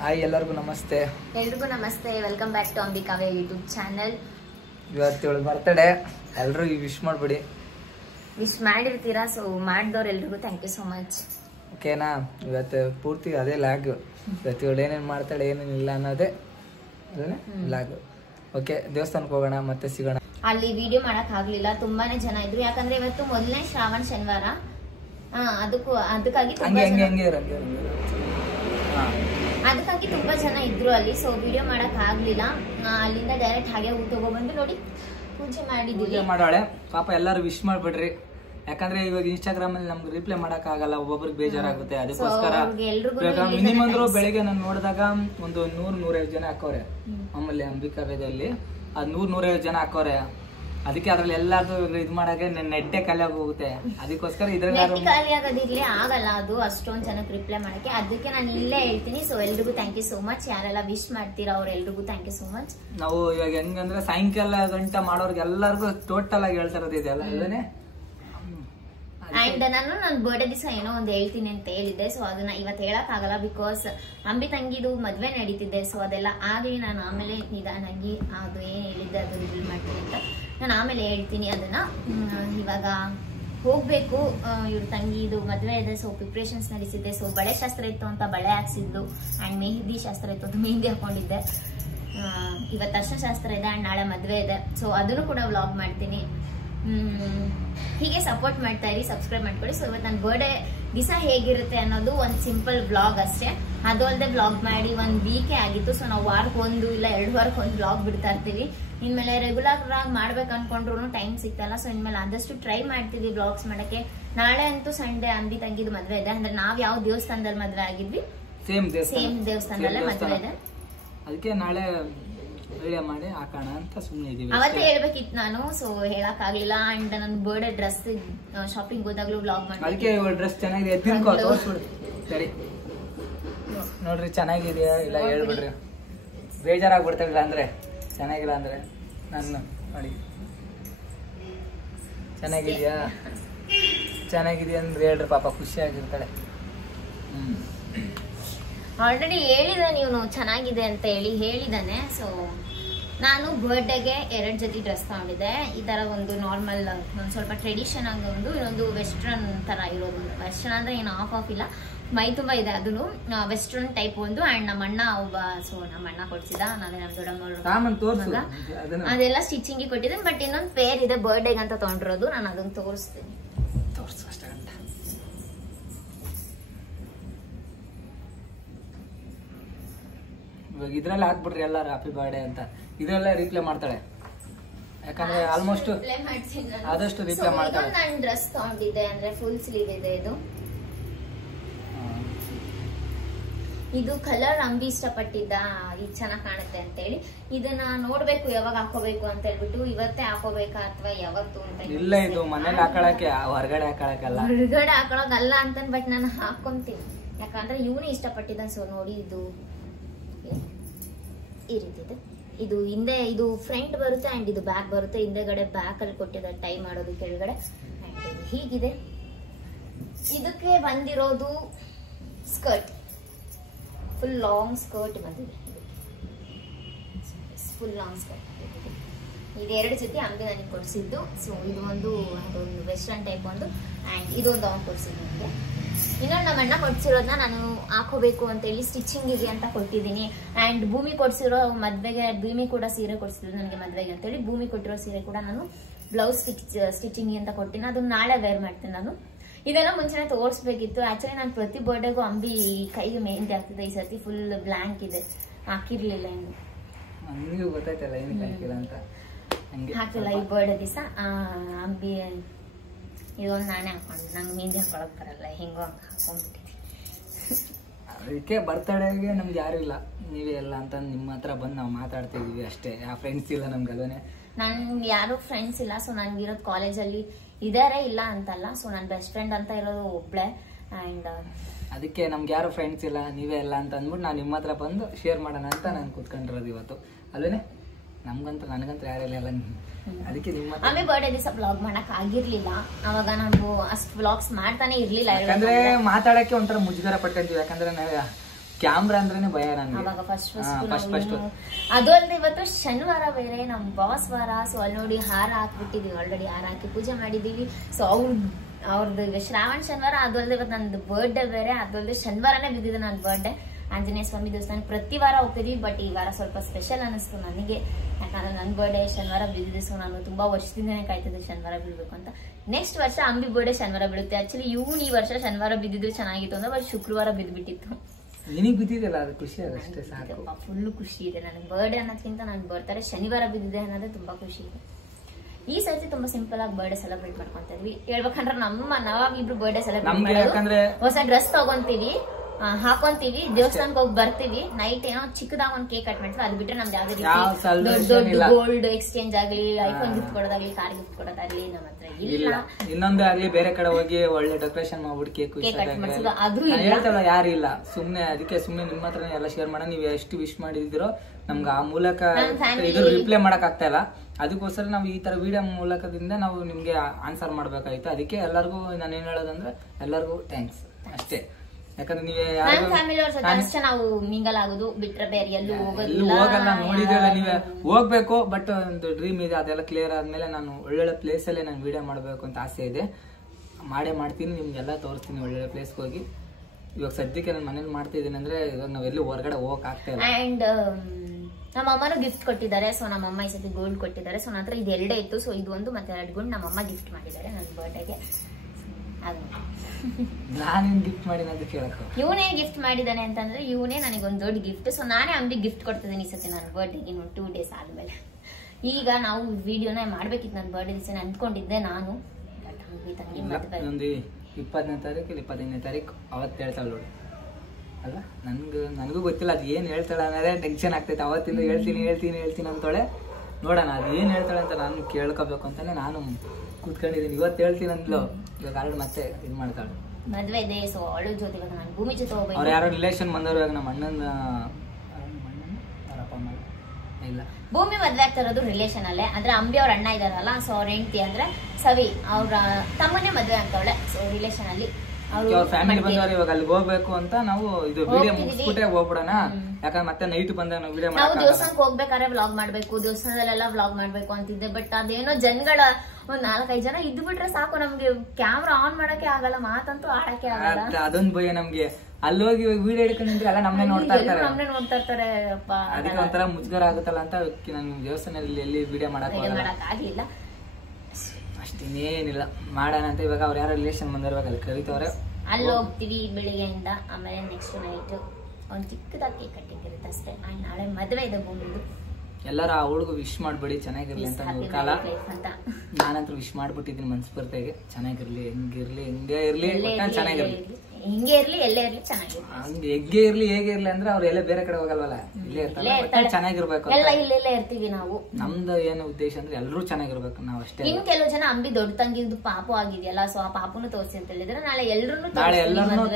Hi ಎಲ್ಲರಿಗೂ ನಮಸ್ತೆ. ಎಲ್ರಿಗೂ ನಮಸ್ತೆ. ವೆಲ್ಕಮ್ ಬ್ಯಾಕ್ ಟು ಅಂಬಿಕಾವೆ ಯೂಟ್ಯೂಬ್ ಚಾನಲ್. ಇವತ್ತು ಬರ್ತಡೇ, ಎಲ್ಲರೂ ವಿಶ್ ಮಾಡ್ಬಿಡಿ. ವಿಶ್ ಮಾಡಿರ್ತೀರಾ, ಸೊ ಮಾಡಿದವ್ರು ಎಲ್ರಿಗೂ ಥ್ಯಾಂಕ್ ಯು ಸೋ ಮಚ್. ಓಕೆನಾ? ಇವತ್ತು ಪೂರ್ತಿ ಅದೇ ಲ್ಯಾಗ್. ಇವತ್ತು ಏನೇನು ಮಾಡ್ತಾಳೆ ಏನೇನಿಲ್ಲ ಅನ್ನೋದೇ ಲ್ಯಾಗ್. ಓಕೆ, ದೇವಸ್ಥಾನಕ್ಕೆ ಹೋಗೋಣ, ಮತ್ತೆ ಸಿಗೋಣ. ಅಲ್ಲಿ ವಿಡಿಯೋ ಮಾಡಕ್ ಆಗ್ಲಿಲ್ಲ, ತುಂಬಾನೇ ಜನ ಇದ್ರು. ಯಾಕಂದ್ರೆ ಇವತ್ತು ಮೊದಲನೇ ಶ್ರಾವಣ ಶನಿವಾರ. ಅದಕ್ಕಾಗಿ ತುಂಬಾ ಜನ ಇದ್ರು ಅಲ್ಲಿ. ಸೊ ವಿಡಿಯೋ ಮಾಡಕ್ ಆಗ್ಲಿಲ್ಲ. ಅಲ್ಲಿಂದ ಡೈರೆಕ್ಟ್ ಹಾಗೆ ಊಟ ತಗೊಬಂದು ನೋಡಿ ಪೂಜೆ ಮಾಡಿದ್ವಿ. ಮಾಡೋಳೆ ಪಾಪ. ಎಲ್ಲರೂ ವಿಶ್ ಮಾಡ್ಬಿಡ್ರಿ, ಯಾಕಂದ್ರೆ ಇವಾಗ ಇನ್ಸ್ಟಾಗ್ರಾಮ್ ಅಲ್ಲಿ ನಮ್ಗೆ ರಿಪ್ಲೈ ಮಾಡಕ್ ಆಗಲ್ಲ, ಒಬ್ಬೊಬ್ರಿಗೆ ಬೇಜಾರಾಗುತ್ತೆ. ಅದಕ್ಕೋಸ್ಕರ ಮಿನಿಮಮ್ ಬೆಳಿಗ್ಗೆ ನಾನು ನೋಡಿದಾಗ ಒಂದು 100-150 ಜನ ಹಾಕೋರೆ. ಆಮೇಲೆ ಅಂಬಿಕಾವೇದಲ್ಲಿ ಅದ್ 100-150 ಜನ ಹಾಕೋರೆ. ಅದಕ್ಕೆ ಅದ್ರಲ್ಲಿ ಎಲ್ಲಾರ್ದು ಇದ್ ಮಾಡಕ್ಕೆ ನೆಟ್ಟೆ ಖಾಲಿ ಆಗೋಗುತ್ತೆ. ಅದಕ್ಕೋಸ್ಕರ ಇದ್ರಲ್ಲಿ ಖಾಲಿ ಆಗೋದಿರ್ಲಿ, ಆಗಲ್ಲ ಅದು ಅಷ್ಟೊಂದ್ ಜನಕ್ಕೆ ರಿಪ್ಲೈ ಮಾಡಕ್ಕೆ. ಅದಕ್ಕೆ ನಾನು ಇಲ್ಲೇ ಹೇಳ್ತೀನಿ. ಸೊ ಎಲ್ರಿಗೂ ಥ್ಯಾಂಕ್ ಯು ಸೋ ಮಚ್. ಯಾರೆಲ್ಲ ವಿಶ್ ಮಾಡ್ತೀರಾ ಅವ್ರೆಲ್ರಿಗೂ ಥ್ಯಾಂಕ್ ಯು ಸೋ ಮಚ್. ನಾವು ಇವಾಗ ಹೆಂಗಂದ್ರೆ ಸಾಯಂಕಾಲ ಗಂಟ ಮಾಡೋರ್ಗೆ ಎಲ್ಲರಿಗೂ ಟೋಟಲ್ ಆಗಿ ಹೇಳ್ತಾ ಇರೋದು ಇದೆಲ್ಲ ಅಲ್ಲೇ. ಅಂಡ್ ನಾನು ನನ್ನ ಬರ್ಡೇ ದಿವಸ ಏನೋ ಒಂದು ಹೇಳ್ತೀನಿ ಅಂತ ಹೇಳಿದ್ದೆ. ಸೊ ಅದನ್ನ ಇವತ್ತು ಹೇಳಕ್ ಆಗಲ್ಲ, ಬಿಕಾಸ್ ಅಂಬಿ ತಂಗಿದು ಮದ್ವೆ ನಡೀತಿದ್ದೆ. ಸೊ ಅದೆಲ್ಲ ಆಗ್ಲಿ, ನಾನು ಆಮೇಲೆ ನಿಧಾನಾಗಿ ಅದು ಏನ್ ಹೇಳಿದ್ದೆ ಅದು ರಿವೀಲ್ ಮಾಡ್ತೀನಿ ಅಂತ ನಾನು ಆಮೇಲೆ ಹೇಳ್ತೀನಿ. ಅದನ್ನ ಇವಾಗ ಹೋಗ್ಬೇಕು. ಇವ್ರ ತಂಗಿದು ಮದ್ವೆ ಇದೆ, ಸೊ ಪ್ರಿಪ್ರೇಷನ್ಸ್ ನಡೆಸಿದ್ದೆ. ಸೊ ಬಳೆ ಶಾಸ್ತ್ರ ಇತ್ತು ಅಂತ ಬಳೆ ಹಾಕ್ಸಿದ್ದು, ಅಂಡ್ ಮೆಹಂದಿ ಶಾಸ್ತ್ರ ಇತ್ತು ಅಂತ ಮೆಹಂದಿ ಹಾಕೊಂಡಿದ್ದೆ. ಇವತ್ತು ಅರ್ಶನ ಶಾಸ್ತ್ರ ಇದೆ ಅಂಡ್ ನಾಳೆ ಮದ್ವೆ ಇದೆ. ಸೊ ಅದನ್ನು ಕೂಡ ವ್ಲಾಗ್ ಮಾಡ್ತೀನಿ. ಹೀಗೆ ಸಪೋರ್ಟ್ ಮಾಡ್ತಾ ಇರಿ, ಸಬ್ಸ್ಕ್ರೈಬ್ ಮಾಡ್ಕೊಳ್ಳಿ. ಸೊ ಇವತ್ತು ನನ್ನ ಬರ್ಡೇ ದಿವಸ ಹೇಗಿರುತ್ತೆ ಅನ್ನೋದು ಒಂದು ಸಿಂಪಲ್ ವ್ಲಾಗ್ ಅಷ್ಟೇ. ಅದು ಅಲ್ಲದೆ ವ್ಲಾಗ್ ಮಾಡಿ 1 ವೀಕೇ ಆಗಿತ್ತು. ಸೊ ನಾವು ವಾರಕ್ಕೆ 1 ಇಲ್ಲ 2 ವಾರಕ್ಕೆ 1 ವ್ಲಾಗ್ ಬಿಡ್ತಾ ಇರ್ತೀವಿ. ಇನ್ಮೇಲೆ ರೆಗ್ಯುಲರ್ ಆಗಿ ಮಾಡ್ಬೇಕು ಅನ್ಕೊಂಡ್ರು ಟೈಮ್ ಸಿಗ್ತಲ್ಲ. ಸೊ ಇನ್ಮೇಲೆ ಆದಷ್ಟು ಟ್ರೈ ಮಾಡ್ತೀವಿ ವ್ಲಾಗ್ಸ್ ಮಾಡಕ್ಕೆ. ನಾಳೆ ಅಂತೂ ಸಂಡೇ ಅಂಬಿ ತಂಗಿದು ಮದ್ವೆ ಇದೆ. ಅಂದ್ರೆ ನಾವ್ ಯಾವ ದೇವಸ್ಥಾನದಲ್ಲಿ ಮದ್ವೆ ಆಗಿದ್ವಿ, ಸೇಮ್ ದೇವಸ್ಥಾನದಲ್ಲೇ ಮದ್ವೆ ಇದೆ. ಅದಕ್ಕೆ ನಾಳೆ ವಿಡಿಯೋ ಮಾಡಿ ಹಾಕೋಣ ಅಂತ ಸುಮ್ಮನೆ ಇದೀವಿ. ಅವತ್ತೇ ಹೇಳ್ಬೇಕಿತ್ತು ನಾನು, ಸೊ ಹೇಳಕ್ ಆಗ್ಲಿಲ್ಲ. ಅಂಡ್ ನನ್ ಬರ್ಡೇ ಡ್ರೆಸ್ ಶಾಪಿಂಗ್ ಹೋದಾಗ್ಲೂ ವ್ಲಾಗ್ ಮಾಡಿ. ಅದಕ್ಕೆ ಡ್ರೆಸ್ ಚೆನ್ನಾಗಿದೆ, ಸರಿ ನೋಡ್ರಿ. ಚೆನ್ನಾಗಿದೆಯಾ ಇಲ್ಲ ಹೇಳ್ಬಿಡ್ರಿ, ಬೇಜಾರಾಗ್ಬಿಡ್ತಾಯಿಲ್ಲ ಅಂದ್ರೆ. ಚೆನ್ನಾಗಿಲ್ಲ ಅಂದ್ರೆ ನಾನು ನೋಡಿ ಚೆನ್ನಾಗಿದ್ಯಾ ಅಂದ್ರೆ ಹೇಳ್ರಿ, ಪಾಪ ಖುಷಿ ಆಗಿರ್ತಾಳೆ. ಆಲ್ರೆಡಿ ಹೇಳಿದ ನೀವು ಚೆನ್ನಾಗಿದೆ ಅಂತ ಹೇಳಿದಾನೆ. ಸೊ ನಾನು ಬರ್ಡೇಗೆ 2 ಜೊತೆ ಡ್ರೆಸ್ ತಗೊಂಡಿದ್ದೆ. ಈ ತರ ಒಂದು ನಾರ್ಮಲ್, ಒಂದು ಸ್ವಲ್ಪ ಟ್ರೆಡಿಷನ್ ಆಗಿ ಒಂದು, ಇನ್ನೊಂದು ವೆಸ್ಟರ್ನ್ ತರ ಇರೋದು. ವೆಸ್ಟರ್ನ್ ಅಂದ್ರೆ ಏನು ಆಫ್ ಇಲ್ಲ, ಮೈ ತುಂಬಾ ಇದೆ. ಅದನ್ನು ವೆಸ್ಟರ್ನ್ ಟೈಪ್ ಒಂದು. ಅಂಡ್ ನಮ್ಮ ಅಣ್ಣ ಒಬ್ಬ, ಸೊ ನಮ್ಮ ಅಣ್ಣ ಕೊಡ್ಸಿದ. ನಾನೇ ನಮ್ಮ ದೊಡ್ಡಮ್ಮ ಅದೆಲ್ಲ ಸ್ಟಿಚಿಂಗ್ ಕೊಟ್ಟಿದ್ದೆ. ಬಟ್ ಇನ್ನೊಂದು ಪೇರ್ ಇದೆ ಬರ್ಡೇಗೆ ಅಂತ ತಗೊಂಡಿರೋದು. ನಾನು ಅದನ್ನ ತೋರಿಸ್ತೀನಿ. ಇವಾಗ ಇದ್ರಲ್ಲೇ ಹಾಕ್ಬಿಡ್ರಿ ಎಲ್ಲಾರು ಹ್ಯಾಪಿ ಬರ್ಡೇ ಅಂತ. ಇದ್ರಲ್ಲೇ ರಿಪ್ಲೈ ಮಾಡ್ತಾಳೆ, ಯಾಕಂದ್ರೆ ಆಲ್ಮೋಸ್ಟ್ ಆದಷ್ಟು ರಿಪ್ಲೈ ಮಾಡ್ತಾಳೆ. ನಾನು ಡ್ರೆಸ್ ತಗೊಂಡಿದ್ದೆ, ಅಂದ್ರೆ ಫುಲ್ ಸ್ಲೀವ್ ಇದೆ. ಇದು ಕಲರ್ ಅಂಬಿ ಇಷ್ಟಪಟ್ಟಿದ್ದ, ಇದು ಚೆನ್ನಾಗ್ ಕಾಣುತ್ತೆ ಅಂತ ಹೇಳಿ. ಇದನ್ನ ನೋಡ್ಬೇಕು ಯಾವಾಗ ಹಾಕೋಬೇಕು ಅಂತ ಹೇಳ್ಬಿಟ್ಟು, ಇವತ್ತೇ ಹಾಕೋಬೇಕಾ ಅಥವಾ ಯಾವತ್ತು ಅಂತ. ಇಲ್ಲ, ಇದು ಮನೇಲಿ ಹಾಕೊಳಕ್ಕೆ, ಹೊರಗಡೆ ಹಾಕೊಳಕ್ಕಲ್ಲ. ಹೊರಗಡೆ ಹಾಕೊಳಕಲ್ಲ ಅಂತ. ಬಟ್ ನಾನು ಹಾಕೊಂತೀನಿ, ಯಾಕಂದ್ರೆ ಇವನೇ ಇಷ್ಟಪಟ್ಟಿದ್ದ. ಸೊ ನೋಡಿ, ಇದು ಈ ರೀತಿ ಇದೆ. ಇದು ಹಿಂದೆ, ಇದು ಫ್ರಂಟ್ ಬರುತ್ತೆ ಅಂಡ್ ಇದು ಬ್ಯಾಕ್ ಬರುತ್ತೆ. ಹಿಂದೆಗಡೆ ಬ್ಯಾಕ್ ಅಲ್ಲಿ ಕೊಟ್ಟಿದ್ದಾರೆ ಟೈ ಮಾಡೋದು ಕೆಳಗಡೆ. ಅಂಡ್ ಹೀಗಿದೆ. ಇದಕ್ಕೆ ಬಂದಿರೋದು ಸ್ಕರ್ಟ್, ಫುಲ್ ಲಾಂಗ್ ಸ್ಕರ್ಟ್ ಬಂದಿದೆ. ಫುಲ್ ಲಾಂಗ್ ಸ್ಕರ್ಟ್ ಇದು 2 ಜೊತೆ ಅಂಬಿ ನನಗೆ ಕೊಡಿಸಿದ್ದು. ಸೊ ಇದು ಒಂದು ವೆಸ್ಟರ್ನ್ ಟೈಪ್ ಒಂದು, ಅಂಡ್ ಇದೊಂದು ಅವ್ನು ಕೊಡಿಸಿದ್ದು ನನಗೆ. ಇನ್ನೊಂದು ನಮ್ಮ ಅಣ್ಣ ಕೊಡ್ಸಿರೋದನ್ನ ನಾನು ಹಾಕೋಬೇಕು ಅಂತ ಹೇಳಿ ಸ್ಟಿಚಿಂಗ್ ಇದೆ ಅಂತ ಕೊಟ್ಟಿದ್ದೀನಿ. ಅಂಡ್ ಭೂಮಿ ಕೊಡ್ಸಿರೋ ಮದ್ವೆಗೆ, ಭೂಮಿ ಕೂಡ ಸೀರೆ ಕೊಡ್ಸಿದ್ರು ನನಗೆ ಮದ್ವೆಗೆ ಅಂತ ಹೇಳಿ. ಭೂಮಿ ಕೊಟ್ಟಿರೋ ಸೀರೆ ಕೂಡ ನಾನು ಬ್ಲೌಸ್ ಸ್ಟಿಚಿಂಗ್ ಅಂತ ಕೊಟ್ಟಿನಿ. ಅದನ್ನ ನಾಳೆ ವೇರ್ ಮಾಡ್ತೀನಿ ನಾನು. ಇದೆಲ್ಲ ಮುಂಚೆನೆ ತೋರಿಸ್ಬೇಕಿತ್ತು. ಆಕ್ಚುಲಿ ನಾನು ಪ್ರತಿ ಬರ್ಡೇಗೂ ಅಂಬಿ ಕೈಗೆ ಮೆಹಂದಿ ಆಗ್ತಿದೆ. ಈ ಸತಿ ಫುಲ್ ಬ್ಲಾಂಕ್ ಇದೆ, ಹಾಕಿರ್ಲಿಲ್ಲ ಇನ್ನು. ಗೊತ್ತಾಯ್ತಲ್ಲ ಹಾಕಿಲ್ಲ ಈ ಬರ್ಡೇ ದಿವಸ. ಅಂಬಿ ಇದೊಂದು ನಾನೇ ಹಾಕೊಂಡು, ನಂಗೆ ಮೆಹಂದಿ ಹಾಕೊಳಕ್ ಬರಲ್ಲ, ಹೆಂಗೋ ಹಂಗೆ ಹಾಕೊಂಡ್ಬಿಟ್ಟಿದ್ವಿ. ಅದಕ್ಕೆ ಬರ್ತಡೇಗೆ ನಮ್ಗೆ ಯಾರು ಇಲ್ಲ, ನೀವೇ ಎಲ್ಲ ಅಂತ ನಿಮ್ಮ ಹತ್ರ ಬಂದು ನಾವು ಮಾತಾಡ್ತಿದೀವಿ ಅಷ್ಟೇ. ಯಾವ ಫ್ರೆಂಡ್ಸ್ ಇಲ್ಲ ನಮ್ಗಲ್ವೇ. ನನ್ಗೆ ಯಾರು ಫ್ರೆಂಡ್ಸ್ ಇಲ್ಲ. ಸೊ ನನ್ಗಿರೋದು ಕಾಲೇಜಲ್ಲಿ ಇದಾರೆ, ಇಲ್ಲ ಅಂತಲ್ಲ. ಸೊ ನನ್ನ ಬೆಸ್ಟ್ ಫ್ರೆಂಡ್ ಅಂತ ಇರೋದು ಒಬ್ಳೆ. ಅಂಡ್ ಅದಕ್ಕೆ ನಮ್ಗೆ ಯಾರು ಫ್ರೆಂಡ್ಸ್ ಇಲ್ಲ, ನೀವೇ ಎಲ್ಲ ಅಂತ ಅಂದ್ಬಿಟ್ಟು ನಾನು ನಿಮ್ಮ ಹತ್ರ ಬಂದು ಶೇರ್ ಮಾಡೋಣ ಅಂತ ನಾನು ಕೂತ್ಕೊಂಡಿರೋದು ಇವತ್ತು ಅಲ್ವೇನೆ. ನನಗಂತೂ ಯಾರೆಲ್ಲ ಎಲ್ಲ. ಅದಕ್ಕೆ ನಿಮ್ಮ ಆಮೇಲೆ ಬರ್ಡೇ ದಿವಸ ವ್ಲಾಗ್ ಮಾಡಕ್ ಆಗಿರ್ಲಿಲ್ಲ. ಅವಾಗ ನಾವು ಅಷ್ಟು ವ್ಲಾಗ್ಸ್ ಮಾಡ್ತಾನೆ ಇರ್ಲಿಲ್ಲ. ಯಾಕಂದ್ರೆ ಮಾತಾಡಕ್ಕೆ ಒಂಥರ ಮುಜುಗರ ಪಡ್ಕೊಂತೀವಿ. ಯಾಕಂದ್ರೆ ಕ್ಯಾಮ್ರಾ ಅಂದ್ರೇನೆ ಭಯ ನನಗೆ. ಅವಾಗ ಫಸ್ಟ್ ಫಸ್ಟ್ ಅದು ಅಲ್ಲದೆ ಇವತ್ತು ಶನಿವಾರ ಬೇರೆ ನಮ್ ಬಾಸ್ ವಾರ. ಸೊ ಅಲ್ಲಿ ನೋಡಿ ಹಾರ ಹಾಕ್ಬಿಟ್ಟಿದೀವಿ, ಆಲ್ರೆಡಿ ಹಾರ ಹಾಕಿ ಪೂಜೆ ಮಾಡಿದೀವಿ. ಸೊ ಅವ್ರದ್ದು ಶ್ರಾವಣ ಶನಿವಾರ. ಅದು ಅಲ್ಲದೆ ಇವತ್ತು ನಂದು ಬರ್ಡೇ ಬೇರೆ. ಅದು ಅಲ್ಲದೆ ಶನಿವಾರನೇ ಬಿದ್ದಿದೆ ನನ್ನ ಬರ್ಡೇ. ಆಂಜನೇಯ ಸ್ವಾಮಿ ದೇವಸ್ಥಾನ ಪ್ರತಿ ವಾರ ಹೋಗ್ತಿದ್ವಿ, ಬಟ್ ಈ ವಾರ ಸ್ವಲ್ಪ ಸ್ಪೆಷಲ್ ಅನಿಸ್ತು ನನಗೆ. ಯಾಕಂದ್ರೆ ನನ್ನ ಬರ್ಡೇ ಶನಿವಾರ ಬಿದ್ದಿದೆ. ಸೊ ನಾನು ತುಂಬಾ ವರ್ಷದಿಂದನೇ ಕಾಯ್ತಿದ್ದೆ ಶನಿವಾರ ಬೀಳ್ಬೇಕು ಅಂತ. ನೆಕ್ಸ್ಟ್ ವರ್ಷ ಅಂಬಿ ಬರ್ಡೇ ಶನಿವಾರ ಬೀಳುತ್ತೆ. ಆಕ್ಚುಲಿ ಈ ವರ್ಷ ಶನಿವಾರ ಬಿದ್ದಿದ್ರೆ ಚೆನ್ನಾಗಿತ್ತು ಅಂದ್ರೆ ಬಟ್ ಶುಕ್ರವಾರ ಬಿದ್ದುಬಿಟ್ಟಿತ್ತು. ನಿನಗೆ ಬಿದ್ದಿದೆಲ್ಲ ಅದು ಖುಷಿ, ಅದಷ್ಟೇ ಸಾಕು. ಫುಲ್ ಖುಷಿ ಇದೆ ನನಗೆ. ಬರ್ಡೇ ಅನ್ನೋದಕ್ಕಿಂತ ನಾನು ಬರ್ತಾರೆ ಶನಿವಾರ ಬಿದ್ದಿದೆ ಅನ್ನೋದೇ ತುಂಬಾ ಖುಷಿ ಇದೆ. ಈ ಸರ್ತಿ ತುಂಬಾ ಸಿಂಪಲ್ ಆಗಿ ಬರ್ಡೇ ಸೆಲೆಬ್ರೇಟ್ ಮಾಡ್ಕೊಂತ ಇದ್ವಿ. ಹೇಳ್ಬೇಕಂದ್ರೆ ನಾವಿಬ್ರು ಬರ್ಡೇ ಸೆಲೆಬ್ರೇಟ್ ಮಾಡೋದು, ಹೊಸ ಡ್ರೆಸ್ ತಗೊಂತೀವಿ, ಹಾಕೊಂತೀವಿ, ದೇವಸ್ಥಾನಕ್ಕೆ ಹೋಗಿ ಬರ್ತೀವಿ, ನೈಟ್ ಏನೋ ಚಿಕ್ಕದಾಗ ಒಂದ್ ಕೇಕ್ ಕಟ್ ಮಾಡ್ತೀವಿ. ಅದು ಬಿಟ್ರೆ ನಮ್ದು ಯಾವ್ದೇ ರೀತಿ ದೊಡ್ಡ ಗೋಲ್ಡ್ ಎಕ್ಸ್ಚೇಂಜ್ ಆಗ್ಲಿ, ಐಫೋನ್ ಗಿಫ್ಟ್ ಕೊಡೋದಾಗ್ಲಿ, ಕಾರ್ ಗಿಫ್ಟ್ ಕೊಡೋದಾಗ್ಲಿ ನಮ್ಮ ಹತ್ರ ಇಲ್ಲ. ಇನ್ನೊಂದು ಆಗ್ಲಿ ಬೇರೆ ಕಡೆ ಹೋಗಿ ಒಳ್ಳೆ ಡೆಕೋರೇಷನ್ ಮಾಡ್ಬಿಟ್ಟು ಕೇಕ್ ಕಟ್ ಮಾಡ್ಸೋದು ಅದು ಹೇಳ್ತಾಳ ಯಾರು ಇಲ್ಲ. ಸುಮ್ನೆ ಅದಕ್ಕೆ ಸುಮ್ನೆ ನಿಮ್ಮ ಹತ್ರ ಎಲ್ಲ ಶೇರ್ ಮಾಡೋಣ. ನೀವು ಎಷ್ಟು ವಿಶ್ ಮಾಡಿದಿರೋ ನಮ್ಗೆ ಆ ಮೂಲಕ ಇದು ರಿಪ್ಲೈ ಮಾಡಕ್ ಆಗ್ತಾ ಇಲ್ಲ. ಅದಕ್ಕೋಸ್ಕರ ನಾವು ಈ ತರ ವಿಡಿಯೋ ಮೂಲಕದಿಂದ ನಾವು ನಿಮ್ಗೆ ಆನ್ಸರ್ ಮಾಡ್ಬೇಕಾಯ್ತು. ಅದಕ್ಕೆ ಎಲ್ಲರಿಗೂ ನಾನು ಏನ್ ಹೇಳೋದಂದ್ರೆ ಎಲ್ಲರಿಗೂ ಥ್ಯಾಂಕ್ಸ್ ಅಷ್ಟೇ. ಯಾಕಂದ್ರೆ ನೀವೇ ನಾವು ಮಿಂಗಲ್ ಆಗೋದು ಬಿಟ್ರೆ ಬೇರೆ ಎಲ್ಲೂ ಹೋಗಲ್ಲ. ನೋಡಿದ್ರಲ್ಲ ನೀವೇ ಹೋಗ್ಬೇಕು, ಬಟ್ ಒಂದು ಡ್ರೀಮ್ ಇದೆ. ಅದೆಲ್ಲ ಕ್ಲಿಯರ್ ಆದ್ಮೇಲೆ ನಾನು ಒಳ್ಳೊಳ್ಳೆ ಪ್ಲೇಸ್ ಅಲ್ಲೇ ನಾನು ವಿಡಿಯೋ ಮಾಡ್ಬೇಕು ಅಂತ ಆಸೆ ಇದೆ. ಮಾಡ್ತೀನಿ, ನಿಮ್ಗೆಲ್ಲ ತೋರಿಸ್ತೀನಿ ಒಳ್ಳೊಳ್ಳೆ ಪ್ಲೇಸ್ಗೆ ಹೋಗಿ. ಇವಾಗ ಸದ್ಯಕ್ಕೆ ನಾನು ಮನೇಲಿ ಮಾಡ್ತಾ ಇದ್ದೀನಿ ಅಂದ್ರೆ ಇವಾಗ ನಾವೆಲ್ಲೂ ಹೊರಗಡೆ ಹೋಗಕ್ ಆಗ್ತಾ ಇಲ್ಲ. ಅಂಡ್ ನಮ್ಮ ಅಮ್ಮನೂ ಗಿಫ್ಟ್ ಕೊಟ್ಟಿದ್ದಾರೆ. ಸೊ ನಮ್ಮ ಅಮ್ಮ ಈ ಸತಿ ಗೋಲ್ಡ್ ಕೊಟ್ಟಿದ್ದಾರೆ. ಸೊ ನನ್ನ ಹತ್ರ ಇದು 2 ಇತ್ತು. ಸೊ ಇದು ಒಂದು ಮತ್ತೆ 2 ಗೋಲ್ಡ್ ನಮ್ಮ ಅಮ್ಮ ಗಿಫ್ಟ್ ಮಾಡಿದ್ದಾರೆ ನನ್ನ ಬರ್ಡೇಗೆ. ನಾನೇನ್ ಗಿಫ್ಟ್ ಮಾಡಿ ಅಂತ ಕೇಳಕ ಇವನೇ ಗಿಫ್ಟ್ ಮಾಡಿದಾನೆ ಅಂತಂದ್ರೆ ಇವನೇ ನನಗೊಂದು ದೊಡ್ಡ ಗಿಫ್ಟ್. ಸೊ ನಾನೇ ಅಂಬಿಗೆ ಗಿಫ್ಟ್ ಕೊಡ್ತಿದ್ದೀನಿ ಈ ಸತಿ ನನ್ನ ಬರ್ಡೇಗೆ ಇನ್ನು 2 ಡೇಸ್ ಆದ್ಮೇಲೆ. ಈಗ ನಾವು ವಿಡಿಯೋನ ಮಾಡ್ಬೇಕಿತ್ತು ನನ್ನ ಬರ್ಡೇ ದಿವಸ ಅಂದ್ಕೊಂಡಿದ್ದೆ ನಾನು. ಒಂದು 20ನೇ ತಾರೀಕು 25ನೇ ತಾರೀಕು ಅವತ್ತು ಹೇಳ್ತಾಳೆ ನೋಡಿ ಅಲ್ಲ. ನನಗೂ ಗೊತ್ತಿಲ್ಲ ಅದು ಏನ್ ಹೇಳ್ತಾಳೆ ಅನ್ನೋದೇ ಟೆನ್ಷನ್ ಆಗ್ತೈತೆ. ಅವತ್ತಿಂದ ಹೇಳ್ತೀನಿ ಅಂತೋಳೆ. ನೋಡೋಣ ಅದು ಏನ್ ಹೇಳ್ತಾಳೆ ಅಂತ ನಾನು ಕೇಳ್ಕೋಬೇಕು ಅಂತಾನೆ ನಾನು ಕೂತ್ಕೊಂಡಿದ್ದೀನಿ. ಇವತ್ತು ಹೇಳ್ತೀನಿ ಅಂದ್ಲು, ಇವಾಗ ಆಲ್ರೆಡಿ ಮತ್ತೆ ಇದು ಮಾಡ್ತಾಳೆ. ಮದ್ವೆ ಇದೆ. ಸೊ ಅವಳ ಜೊತೆ ನಾನು ಭೂಮಿ ಜೊತೆ ಹೋಗ್ಬೇಕು. ಅವ್ರು ಯಾರೋ ರಿಲೇಷನ್ ಬಂದವ್ರು. ಇವಾಗ ನಮ್ಮ ಅಣ್ಣನ ಅವರಪ್ಪ ಅಮ್ಮ ಇಲ್ಲ, ಭೂಮಿ ಮದ್ವೆ ಆಗ್ತಾ ಇರೋದು ರಿಲೇಷನ್ ಅಲ್ಲೇ. ಅಂದ್ರೆ ಅಂಬಿ ಅವ್ರ ಅಣ್ಣ ಇದಾರಲ್ಲ, ಸೊ ಅವ್ರ ಹೆಂಡತಿ ಅಂದ್ರೆ ಸವಿ ಅವ್ರ ತಮ್ಮನೇ ಮದ್ವೆ ಆಗ್ತಾವಳೆ. ಸೊ ರಿಲೇಷನ್ ಅಲ್ಲಿ ಅವ್ರ ಫ್ಯಾಮಿಲಿ ಬಂದವ್ರು. ಇವಾಗ ಅಲ್ಲಿ ಹೋಗ್ಬೇಕು ಅಂತ ನಾವು ಇದು ವಿಡಿಯೋ ಮುಗಿಸ್ಬಿಟ್ಟೆ ಹೋಗ್ಬಿಡೋಣ. ಯಾಕಂದ್ರೆ ಮತ್ತೆ ನೈಟ್ ಬಂದ ನಾವು ವಿಡಿಯೋ ನಾವು ದೇವಸ್ಥಾನಕ್ಕೆ ಹೋಗ್ಬೇಕಾದ್ರೆ ವ್ಲಾಗ್ ಮಾಡ್ಬೇಕು, ದೇವಸ್ಥಾನದಲ್ಲೆಲ್ಲ ವ್ಲಾಗ್ ಮಾಡ್ಬೇಕು ಅಂತಿದ್ದೆ. ಬಟ್ ಅದೇನೋ ಜನಗಳ ಒಂದ್ 4-5 ಜನ ಇದ್ದು ಬಿಟ್ರೆ ಸಾಕು, ನಮ್ಗೆ ಕ್ಯಾಮ್ರಾ ಆನ್ ಮಾಡಕ್ಕೆ ಆಗಲ್ಲ, ಮಾತಂತೂ ಆಡಕ್ಕೆ ಆಗಲ್ಲ. ಅದೊಂದ್ ಭಯ ನಮ್ಗೆ. ಅಲ್ಲಿ ಹೋಗಿ ವಿಡಿಯೋ ಹಿಡ್ಕೊಂಡಿದ್ರೆ ಎಲ್ಲ ನಮ್ಮನ್ನೇ ನೋಡ್ತಾ ಇರ್ತಾರೆ. ಅದಕ್ಕೆ ಒಂಥರ ಮುಜುಗರ ಆಗುತ್ತಲ್ಲ ಅಂತ ನಾನು ದೇವಸ್ಥಾನದಲ್ಲಿ ಎಲ್ಲಿ ವಿಡಿಯೋ ಮಾಡಕ್ ಆಗ್ಲಿಲ್ಲ. ಅಷ್ಟೇನೇನಿಲ್ಲ, ಮಾಡೋಣ ಅಂತ. ಇವಾಗ ಅವ್ರು ಯಾರೋ ರಿಲೇಷನ್ ಬಂದಿರುವಾಗ ಅಲ್ಲಿ ಕರೀತವ್ರೆ, ಅಲ್ಲಿ ಹೋಗ್ತೀವಿ ಬೆಳಿಗ್ಗೆಯಿಂದ. ಆಮೇಲೆ ನೆಕ್ಸ್ಟ್ ನೈಟ್ ಒಂದ್ ಚಿಕ್ಕದಾಗಿ ಕೇಕ್ ಕಟ್ಟಿಂಗ್ ಇರುತ್ತೆ ಅಷ್ಟೇ. ನಾಳೆ ಮದ್ವೆ ಇದೆ ಭೂಮಿದು. ಎಲ್ಲರೂ ಆ ಹುಡುಗ ವಿಶ್ ಮಾಡ್ಬೇಡಿ, ಚೆನ್ನಾಗಿರ್ಲಿ ಅಂತ ಕಾಲ. ನಾನಂತೂ ವಿಶ್ ಮಾಡ್ಬಿಟ್ಟಿದ್ದೀನಿ ಮನ್ಸು ಬರ್ತಾಗೆ. ಚೆನ್ನಾಗಿರ್ಲಿ, ಹೆಂಗೆ ಇರ್ಲಿ ಚೆನ್ನಾಗಿರ್ಲಿ, ಹಿಂಗೆ ಇರ್ಲಿ, ಎಲ್ಲೇ ಇರ್ಲಿ ಚೆನ್ನಾಗಿರ್ಲಿ. ಹಂಗೆ ಹೆಗ್ಗೆ ಇರ್ಲಿ ಹೇಗೆ ಇರ್ಲಿ ಅಂದ್ರೆ ಅವ್ರು ಎಲ್ಲ ಬೇರೆ ಕಡೆ ಹೋಗಲ್ವಲ್ಲ, ಇಲ್ಲೇ ಇರ್ತಾರೆ. ಚೆನ್ನಾಗಿರ್ಬೇಕು, ಇಲ್ಲೆಲ್ಲ ಇರ್ತೀವಿ ನಾವು. ನಮ್ದು ಏನು ಉದ್ದೇಶ ಅಂದ್ರೆ ಎಲ್ಲರೂ ಚೆನ್ನಾಗಿರ್ಬೇಕು ನಾವು ಅಷ್ಟೇ. ಇನ್ ಕೆಲವು ಜನ ಅಂಬಿ ದೊಡ್ಡ ತಂಗಿದ್ದು ಪಾಪು ಆಗಿದೆಯಲ್ಲ, ಸೊ ಆ ಪಾಪುನು ತೋರಿಸಿ ಅಂತ ಹೇಳಿದ್ರೆ ನಾಳೆ ಎಲ್ಲರೂ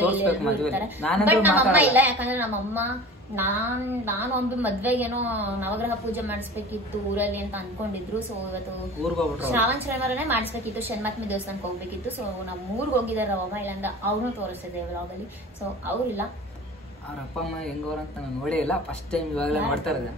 ತೋರಿಸ್ಬೇಕು ಮದುವೆ. ಬಟ್ ನಮ್ಮಮ್ಮ ಇಲ್ಲ, ಯಾಕಂದ್ರೆ ನಮ್ಮಮ್ಮ ನಾನು ಅಂಬಿ ಮದ್ವೆಗೇನೋ ನವಗ್ರಹ ಪೂಜೆ ಮಾಡಿಸ್ಬೇಕಿತ್ತು ಊರಲ್ಲಿ ಅಂತ ಅನ್ಕೊಂಡಿದ್ರು. ಸೊ ಇವತ್ತು ಶ್ರಾವಣ ಶನಿವಾರನೇ ಮಾಡಿಸ್ಬೇಕಿತ್ತು, ಶನ್ಮಾತ್ಮಿ ದೇವಸ್ಥಾನಕ್ಕೆ ಹೋಗ್ಬೇಕಿತ್ತು. ಸೊ ನಾವು ಊರ್ಗ್ ಹೋಗಿದಾರೆ ಅಮ್ಮ, ಇಲ್ಲಾಂದ್ರೆ ಅವ್ರನ್ನೂ ತೋರಿಸ್ತಿದ್ದೆ ವ್ಲಾಗ್ ಅಲ್ಲಿ. ಸೊ ಅವ್ರಿಲ್ಲ, ಅವ್ರ ಅಪ್ಪ ಅಮ್ಮ ಹೆಂಗವ್ರ ಅಂತ ನಾನು ನೋಡೇ ಇಲ್ಲ. ಫಸ್ಟ್ ಟೈಮ್ ಇವಾಗಲೇ ಮಾಡ್ತಾ ಇರೋದು.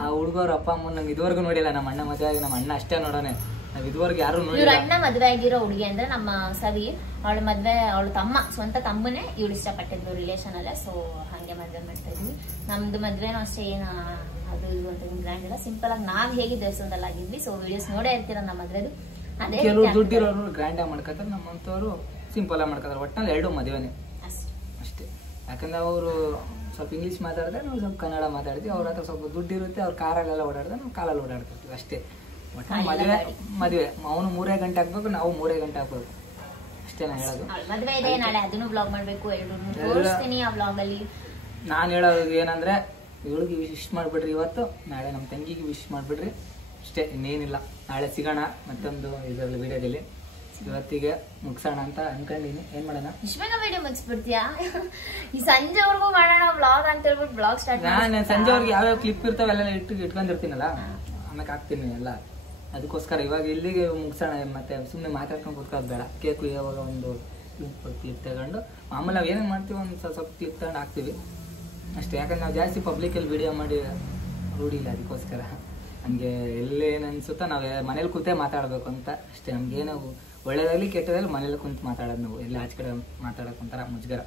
ಆ ಹುಡುಗವ್ರ ಅಪ್ಪ ಅಮ್ಮ ನಂಗೆ ಇದುವರೆಗೂ ನೋಡಿಲ್ಲ. ನಮ್ಮ ಅಣ್ಣ ಮದುವೆ ಆಗಿ ನಮ್ಮ ಅಣ್ಣ ಅಷ್ಟೇ ನೋಡೋಣ, ನಾವ್ ಇದುವರೆಗೂ ಯಾರು ನೋಡಿ. ಇವ್ರ ಅಣ್ಣ ಮದ್ವೆ ಆಗಿರೋ ಹುಡುಗಿ ಅಂದ್ರೆ ನಮ್ಮ ಸವಿ, ಅವಳ ಮದ್ವೆ ಅವಳ ತಮ್ಮ, ಸ್ವಂತ ತಮ್ಮನೇ ಇವಳು ಇಷ್ಟಪಟ್ಟಿದ್ರು ರಿಲೇಷನ್ ಅಲ್ಲೇ. ಸೊ ಹಂಗೆ ಮದ್ವೆ ಮಾಡ್ತಾ ಇದ್ವಿ. ನಮ್ದು ಮದ್ವೆನೂ ಅಷ್ಟೇ ಏನ ಅದು ಇದು ಅಂತ ಗ್ರ್ಯಾಂಡ್ ಇಲ್ಲ, ಸಿಂಪಲ್ ಆಗಿ ನಾವ್ ಹೇಗೆ ದೇವಸ್ಥಾನದಲ್ಲಿ ಆಗಿದ್ವಿ. ಸೊ ವಿಡಿಯೋಸ್ ನೋಡೇ ಇರ್ತೀರ ನಮ್ಮ ಮದ್ವೆದು. ಅದೇ ಕೆಲವು ದುಡ್ಡಿರೋರು ಗ್ರ್ಯಾಂಡ್ ಆಗಿ ಮಾಡ್ಕೊತಾರೆ, ನಮ್ಮಂತವ್ರು ಸಿಂಪಲ್ ಆಗಿ ಮಾಡ್ಕೊತಾರೆ. ಒಟ್ಟಿನಲ್ಲಿ 2 ಮದುವೆನೆ ಅಷ್ಟೇ. ಯಾಕಂದ್ರೆ ಅವರು ಸ್ವಲ್ಪ ಇಂಗ್ಲೀಷ್ ಮಾತಾಡಿದ್ರೆ ನಾವು ಸ್ವಲ್ಪ ಕನ್ನಡ ಮಾತಾಡ್ತೀವಿ. ಅವ್ರ ಹತ್ರ ಸ್ವಲ್ಪ ದುಡ್ಡು ಇರುತ್ತೆ, ಅವ್ರ ಕಾರಲ್ಲೆಲ್ಲ ಓಡಾಡಿದ್ರೆ ನಾವು ಕಾಲಲ್ಲಿ ಓಡಾಡ್ತಿರ್ತೀವಿ ಅಷ್ಟೇ. ಮದುವೆ ಅವನು 3 ಗಂಟೆ ಹಾಕ್ಬೇಕು, ನಾವು 3 ಗಂಟೆ ಹಾಕ್ಬೇಕು ಅಷ್ಟೇ. ನಾನು ಹೇಳೋದು ಮದುವೆ ಇದೆ ನಾಳೆ, ಅದನ್ನು ಬ್ಲಾಗ್ ಮಾಡ್ಬೇಕು, ತೋರಿಸ್ತೀನಿ ಆ ಬ್ಲಾಗ್ ಅಲ್ಲಿ. ನಾನು ಹೇಳೋದು ಏನಂದ್ರೆ ಇವಳಿಗೆ ವಿಶ್ ಮಾಡ್ಬಿಡ್ರಿ ಇವತ್ತು, ನಾಳೆ ನಮ್ಮ ತಂಗಿಗೆ ವಿಶ್ ಮಾಡ್ಬಿಡ್ರಿ ಅಷ್ಟೇ, ಇನ್ನೇನಿಲ್ಲ. ನಾಳೆ ಸಿಗೋಣ ಮತ್ತೊಂದು ಇದರಲ್ಲಿ ವಿಡಿಯೋದಲ್ಲಿ. ಇವತ್ತಿಗೆ ಮುಗಿಸೋಣ ಅಂತ ಅನ್ಕೊಂಡಿನಿ. ಏನ್ ಮಾಡೋಣ, ಇಷ್ಟ ವಿಡಿಯೋ ಮುಗಿಸ್ಬಿಡ್ತೀಯಾ? ಈ ಸಂಜೆವರೆಗೂ ಮಾಡೋಣ ಬ್ಲಾಗ್ ಅಂತ ಹೇಳ್ಬಿಟ್ಟು ಬ್ಲಾಗ್ ಸ್ಟಾರ್ಟ್. ನಾನು ಸಂಜೆವರೆಗೆ ಯಾವ್ಯಾವ ಕ್ಲಿಪ್ ಇರ್ತಾವೆಲ್ಲ ಇಟ್ಕೊಂಡಿರ್ತೀನಲ್ಲ, ಆಮೇಲೆ ಹಾಕ್ತೀನಿ ಎಲ್ಲ. ಅದಕ್ಕೋಸ್ಕರ ಇವಾಗ ಇಲ್ಲಿಗೆ ಮುಗಿಸೋಣ. ಮತ್ತೆ ಸುಮ್ಮನೆ ಮಾತಾಡ್ಕೊಂಡು ಕೂತ್ಕೊಳ್ಳೋದು ಬೇಡ. ಕೇಕು ಯಾವಾಗ ಒಂದು ಕ್ಲಿಪ್ ತಗೊಂಡು ಆಮೇಲೆ ನಾವು ಏನೇನು ಮಾಡ್ತೀವಿ ಒಂದು ಸ್ವಲ್ಪ ಕ್ಲಿಪ್ ತಗೊಂಡು ಹಾಕ್ತೀವಿ ಅಷ್ಟೇ. ಯಾಕಂದ್ರೆ ನಾವು ಜಾಸ್ತಿ ಪಬ್ಲಿಕಲ್ಲಿ ವಿಡಿಯೋ ಮಾಡಿ ರೂಢಿ ಇಲ್ಲ, ಅದಕ್ಕೋಸ್ಕರ ನಮಗೆ ಎಲ್ಲೇನು ಅನ್ಸುತ್ತೋ ನಾವು ಮನೇಲಿ ಕೂತೇ ಮಾತಾಡಬೇಕು ಅಂತ ಅಷ್ಟೇ. ನಮಗೇನು ಒಳ್ಳೇದಾಗಲಿ ಕೆಟ್ಟದಾಗಲಿ ಮನೇಲಿ ಕುಂತು ಮಾತಾಡೋದು, ನಾವು ಎಲ್ಲ ಆಚೆ ಕಡೆ ಮಾತಾಡೋಕೆ ಒಂಥರ ಮುಜುಗರ.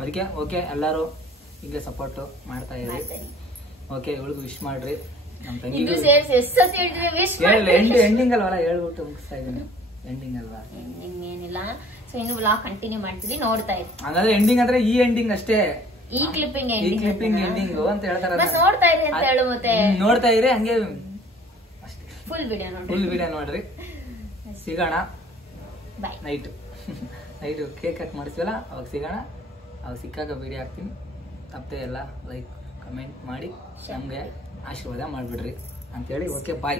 ಅದಕ್ಕೆ ಓಕೆ, ಎಲ್ಲರೂ ಹೀಗೆ ಸಪೋರ್ಟು ಮಾಡ್ತಾ ಇರಿ. ಓಕೆ, ಇವಳಿಗೂ ವಿಶ್ ಮಾಡ್ರಿ. ನಮ್ಮ ತಂಗಿಗೂ ಎಂಡಿಂಗ್ ಅಲ್ವಲ್ಲ, ಹೇಳ್ಬಿಟ್ಟು ಮುಗಿಸ್ತಾ ಇದ್ದೀನಿ. ಎಂಡಿಂಗ್ ಅಲ್ವಾ, ಏನಿಲ್ಲ. ಸೊ ಇನ್ನು ವ್ಲಾಗ್ ಕಂಟಿನ್ಯೂ ಮಾಡ್ತೀವಿ, ನೋಡ್ತಾ ಇರಿ. ಹಾಗಾದ್ರೆ ಎಂಡಿಂಗ್ ಅಂದ್ರೆ ಈ ಎಂಡಿಂಗ್ ಅಷ್ಟೇ, ಈ ಕ್ಲಿಪ್ಪಿಂಗ್ ಎಂಡಿಂಗ್ ಅಂತ ಹೇಳ್ತಾರೆ. ನೋಡ್ತಾ ಇರಿ ಅಂತ ಹೇಳು, ಮತ್ತೆ ನೋಡ್ತಾ ಇರಿ ಹಂಗೆ ಅಷ್ಟೇ. ಫುಲ್ ವಿಡಿಯೋ ನೋಡ್ರಿ. ಸಿಗೋಣ ಬಾಯ್. ನೈಟ್ ಕೇಕ್ ಕಟ್ ಮಾಡಿಸ್ವಲ್ಲ, ಅವಾಗ ಸಿಗೋಣ. ಅವಾಗ ಸಿಕ್ಕಾಗ ವಿಡಿಯೋ ಹಾಕ್ತೀನಿ. ತಪ್ಪದೆ ಎಲ್ಲ ಲೈಕ್ ಕಮೆಂಟ್ ಮಾಡಿ ನಮಗೆ ಆಶೀರ್ವಾದ ಮಾಡಿಬಿಡ್ರಿ ಅಂತೇಳಿ. ಓಕೆ, ಬಾಯ್.